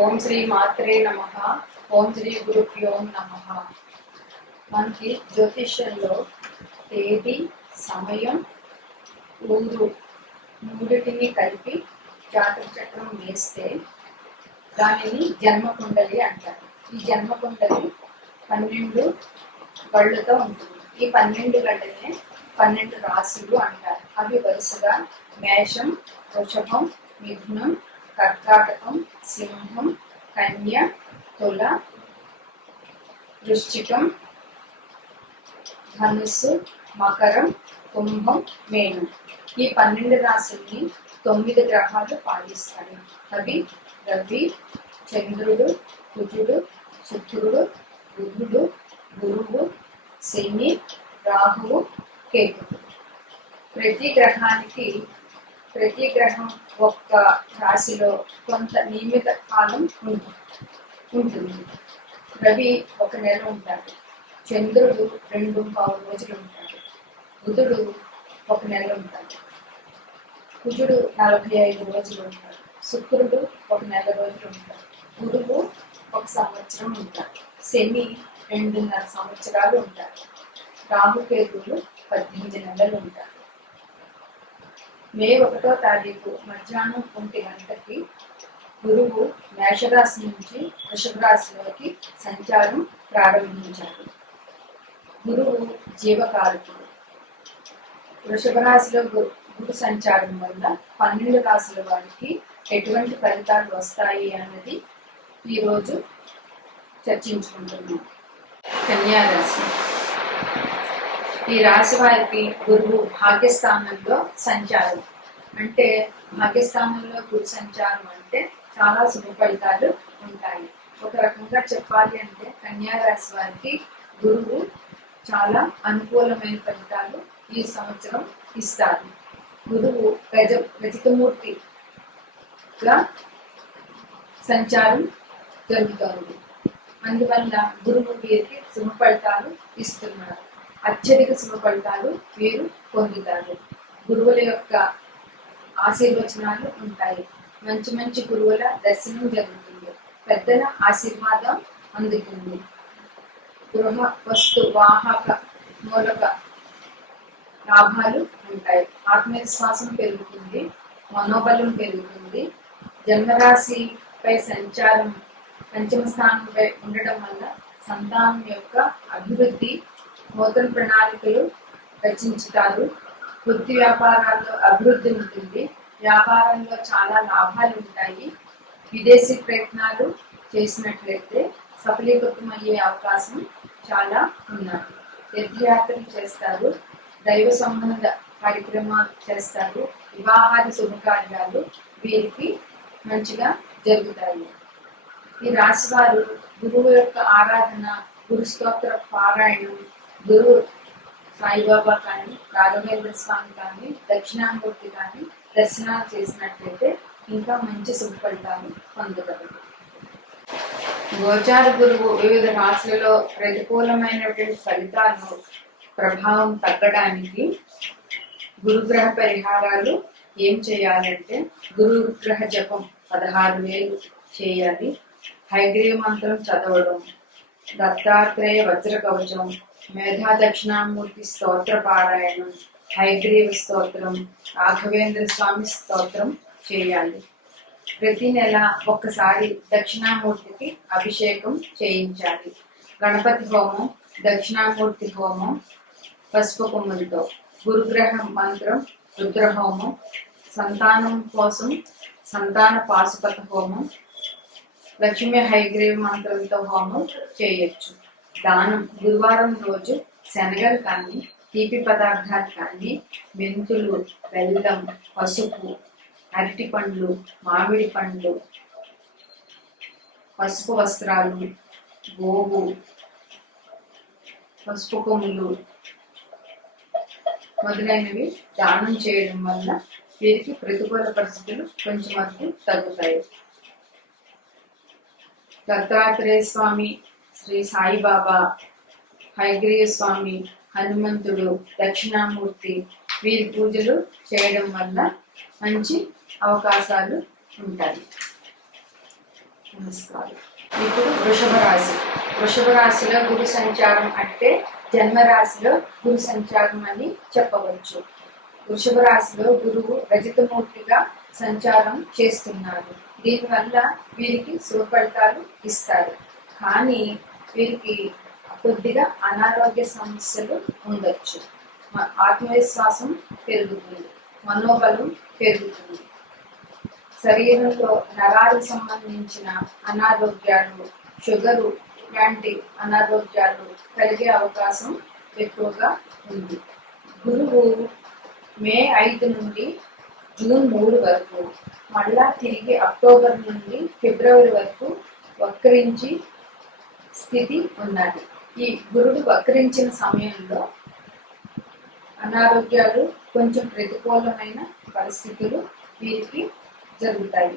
ఓం శ్రీ మాత్రే నమ. ఓం శ్రీ గురుభ్యో నమ. మనకి జ్యోతిష్యంలో తేదీ సమయం ఊరు మూడిటిని కలిపి జాతక చక్రం వేస్తే దానిని జన్మకుండలి అంటారు. ఈ జన్మకుండలి పన్నెండు గళ్ళతో ఉంటుంది. ఈ పన్నెండు గళ్ళనే పన్నెండు రాశులు అంటారు. అవి వరుసగా మేషం వృషభం మిథునం కర్కాటకం సింహం కన్య తుల వృశ్చికం ధనుస్సు మకరం కుంభం మేనం. ఈ పన్నెండు రాశుల్ని తొమ్మిది గ్రహాలు పాలిస్తాయి అవి రవి చంద్రుడు కుజుడు శుక్రుడు బుధుడు గురువు శని రాహువు కేతుడు ప్రతి గ్రహానికి ప్రతి గ్రహం ఒక్క రాశిలో కొంత నియమిత కాలం ఉంటుంది. రవి ఒక నెల ఉంటాడు. చంద్రుడు రెండు పావు రోజులు ఉంటాడు. బుధుడు ఒక నెల ఉంటాడు. కుజుడు నలభై ఐదు రోజులు ఉంటాడు. శుక్రుడు ఒక నెల రోజులు ఉంటాడు. గురువు ఒక సంవత్సరం ఉంటాడు. శని రెండున్నర సంవత్సరాలు ఉంటాడు. రాహుకేతువులు పద్దెనిమిది నెలలు ఉంటారు. మే ఒకటో తారీఖు మధ్యాహ్నం ఒంటి గంటకి గురువు మేషరాశి నుంచి వృషభ రాశిలోకి సంచారం ప్రారంభించారు గురువు జీవకారకుడు వృషభ రాశిలో గు- గురు సంచారం వల్ల పన్నెండు రాశుల వారికి ఎటువంటి ఫలితాలు వస్తాయి అన్నది ఈరోజు చర్చించుకుంటున్నాం. కన్యారాశి. ఈ రాశి వారికి గురువు భాగ్యస్థానంలో సంచారం. అంటే భాగ్యస్థానంలో గురు సంచారం అంటే చాలా శుభ ఫలితాలు ఉంటాయి. ఒక రకంగా చెప్పాలి అంటే కన్యా రాశి వారికి గురువు చాలా అనుకూలమైన ఫలితాలు ఈ సంవత్సరం ఇస్తారు. గురువు గజ గజితమూర్తిగా సంచారం జరుగుతోంది. అందువల్ల గురువు వీరికి శుభ ఫలితాలు ఇస్తున్నారు. అత్యధిక శుభ ఫలితాలు పొందుతారు. గురువుల యొక్క ఆశీర్వచనాలు ఉంటాయి. మంచి మంచి గురువుల దర్శనం జరుగుతుంది. పెద్దల ఆశీర్వాదం అందుతుంది. గృహ వస్తు వాహక మూలక లాభాలు ఉంటాయి. ఆత్మవిశ్వాసం పెరుగుతుంది. మనోబలం పెరుగుతుంది. జన్మరాశిపై సంచారం పంచమ స్థానంపై ఉండడం వల్ల సంతానం యొక్క అభివృద్ధి నూతన ప్రణాళికలు రచించుతారు. వృత్తి వ్యాపారాల్లో అభివృద్ధి ఉంటుంది. వ్యాపారంలో చాలా లాభాలు ఉంటాయి. విదేశీ ప్రయత్నాలు చేసినట్లయితే సఫలీకృతం అయ్యే అవకాశం చాలా ఉన్నాయి తీర్థయాత్రలు చేస్తారు. దైవ సంబంధ కార్యక్రమాలు చేస్తారు. వివాహాది శుభకార్యాలు వీరికి మంచిగా జరుగుతాయి. ఈ రాశి వారు గురువు యొక్క ఆరాధన గురు స్తోత్ర పారాయణం గురు సాయిబాబా కానీ రాఘవేంద్ర స్వామి కానీ దక్షిణామూర్తి కానీ దర్శనాలు చేసినట్లయితే ఇంకా మంచి శుభ పొందగలరు గోచార గురువు వివిధ రాశులలో ప్రతికూలమైనటువంటి ఫలితాలను ప్రభావం తగ్గడానికి గురుగ్రహ పరిహారాలు ఏం చేయాలంటే గురుగ్రహ జపం పదహారు వేలు చేయాలి. హైగ్రీవ మంత్రం చదవడం దత్తాత్రేయ వజ్ర కవచం మేధా దక్షిణామూర్తి స్తోత్ర పారాయణం హైగ్రీవ స్తోత్రం రాఘవేంద్ర స్వామి స్తోత్రం చేయాలి. ప్రతి నెల ఒక్కసారి దక్షిణామూర్తికి అభిషేకం చేయించాలి. గణపతి హోమం దక్షిణామూర్తి హోమం పసుపు కొమ్ములతో గురుగ్రహ మంత్రం రుద్రహోమం సంతానం కోసం సంతాన పాశుపత హోమం లక్ష్మీ హైగ్రీవ మంత్రంతో హోమం చేయొచ్చు. దానం గురువారం రోజు శనగలు కానీ తీపి పదార్థాలు కానీ మెంతులు బెల్లం పసుపు అరటి పండ్లు మామిడి పండ్లు పసుపు వస్త్రాలు గోగు పసుపు కొమ్ములు మొదలైనవి దానం చేయడం వల్ల వీరికి ప్రతికూల పరిస్థితులు కొంచెం వరకు తగ్గుతాయి. దత్తాత్రేయ స్వామి శ్రీ సాయిబాబా హైగ్రీవ స్వామి హనుమంతుడు దక్షిణామూర్తి వీరి పూజలు చేయడం వల్ల మంచి అవకాశాలు ఉంటాయి. నమస్కారం. ఇప్పుడు వృషభ రాశి. వృషభ రాశిలో గురు సంచారం అంటే జన్మరాశిలో గురు సంచారం అని చెప్పవచ్చు. వృషభ రాశిలో గురువు రజతమూర్తిగా సంచారం చేస్తున్నారు. దీనివల్ల వీరికి శుభ ఫలితాలు ఇస్తారు. కానీ వీరికి కొద్దిగా అనారోగ్య సమస్యలు ఉండొచ్చు. మ- ఆత్మవిశ్వాసం పెరుగుతుంది. మనోబలం పెరుగుతుంది. శరీరంలో నరాలకు సంబంధించిన అనారోగ్యాలు షుగరు లాంటి అనారోగ్యాలు కలిగే అవకాశం ఎక్కువగా ఉంది. గురువు మే ఐదు నుండి జూన్ మూడు వరకు మళ్ళా తిరిగి అక్టోబర్ నుండి ఫిబ్రవరి వరకు వక్రించి స్థితి ఉన్నది. ఈ గురుడు వక్రించిన సమయంలో అనారోగ్యాలు కొంచెం ప్రతికూలమైన పరిస్థితులు వీరికి జరుగుతాయి.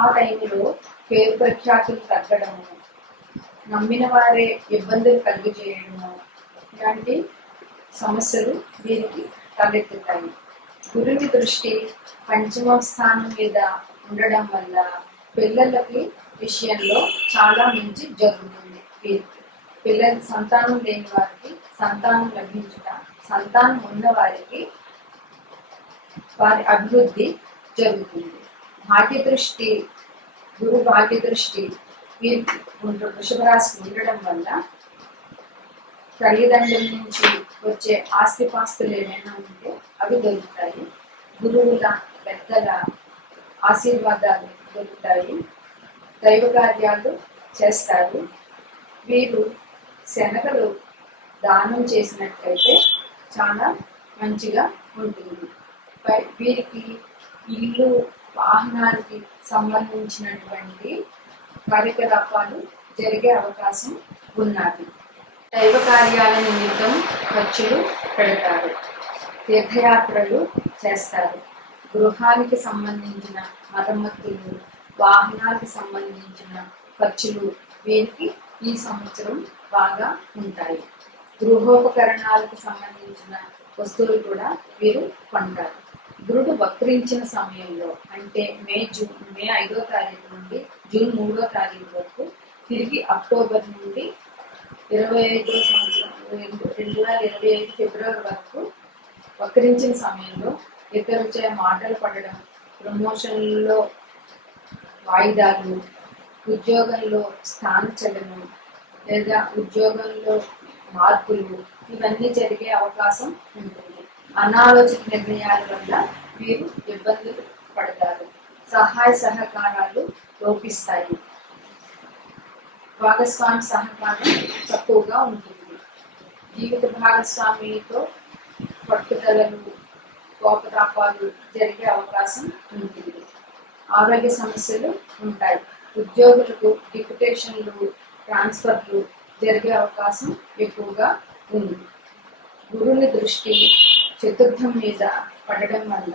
ఆ టైంలో పేరు ప్రఖ్యాతులు తగ్గడము నమ్మిన వారే ఇబ్బందులు కలుగజేయడము ఇలాంటి సమస్యలు వీరికి తలెత్తుతాయి. గురుడి దృష్టి పంచమ స్థానం మీద ఉండడం వల్ల పిల్లలకి విషయంలో చాలా మంచి జరుగుతుంది. వీరికి పిల్లల సంతానం లేని వారికి సంతానం లభించుట సంతానం ఉన్న వారికి వారి అభివృద్ధి జరుగుతుంది. భాగ్య దృష్టి గురు భాగ్య దృష్టి వీరికి ఉండ- వృషభ ఉండడం వల్ల తల్లిదండ్రుల నుంచి వచ్చే ఆస్తిపాస్తులు ఏమైనా ఉంటే అవి దొరుకుతాయి. గురువుల పెద్దల ఆశీర్వాదాలు దొరుకుతాయి. దైవ కార్యాలు చేస్తారు వీరు శనగలు దానం చేసినట్లయితే చాలా మంచిగా ఉంటుంది. పై- వీరికి ఇల్లు వాహనాలకి సంబంధించినటువంటి కార్యకలాపాలు జరిగే అవకాశం ఉన్నది. దైవ కార్యాల నిమిత్తం ఖర్చులు పెడతారు. తీర్థయాత్రలు చేస్తారు. గృహానికి సంబంధించిన మరమ్మతులు వాహనాలకు సంబంధించిన ఖర్చులు వీరికి ఈ సంవత్సరం బాగా ఉంటాయి. గృహోపకరణాలకు సంబంధించిన వస్తువులు కూడా వీరు కొంటారు. గురుడు వక్రించిన సమయంలో అంటే మే జూన్ మే ఐదో తారీఖు నుండి జూన్ మూడో తారీఖు వరకు తిరిగి అక్టోబర్ నుండి ఇరవై ఐదో సంవత్సరం రెండు రెండు వేల ఇరవై ఐదు ఫిబ్రవరి వరకు వక్రించిన సమయంలో ఇతరుచే మాటలు పడడం ప్రమోషన్లో వాయిదాలు ఉద్యోగంలో స్థానచలనం లేదా ఉద్యోగంలో మార్పులు ఇవన్నీ జరిగే అవకాశం ఉంటుంది. అనాలోచిత నిర్ణయాల వల్ల వీరు ఇబ్బందులు పడతారు. సహాయ సహకారాలు లోపిస్తాయి. భాగస్వామి సహకారం తక్కువగా ఉంటుంది. జీవిత భాగస్వామితో పట్టుదలలు కోపతాపాలు జరిగే అవకాశం ఉంటుంది. ఆరోగ్య సమస్యలు ఉంటాయి. ఉద్యోగులకు డిప్యుటేషన్లు ట్రాన్స్ఫర్లు జరిగే అవకాశం ఎక్కువగా ఉంది. గురువుల దృష్టి చతుర్థం మీద పడడం వల్ల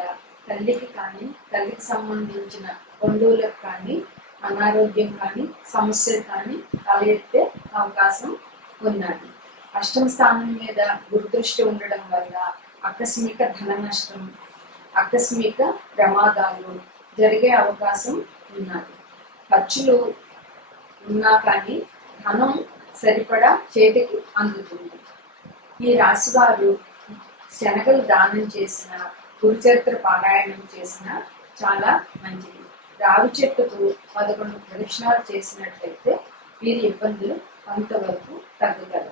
తల్లికి కానీ తల్లికి సంబంధించిన బంధువులకు కానీ అనారోగ్యం కానీ సమస్యలు కానీ తలెత్తే అవకాశం ఉన్నది. అష్టమ స్థానం మీద గురుదృష్టి ఉండడం వల్ల ఆకస్మిక ధన నష్టం ఆకస్మిక ప్రమాదాలు జరిగే అవకాశం ఉన్నది. ఖర్చులు ఉన్నా కానీ ధనం సరిపడా చేతికి అందుతుంది. ఈ రాశివారు శనగలు దానం చేసిన గురుచరిత్ర పారాయణం చేసిన చాలా మంచిది. రావి చెట్టుకు పదకొండు ప్రదక్షిణాలు చేసినట్లయితే వీరి ఇబ్బందులు కొంతవరకు తగ్గుతారు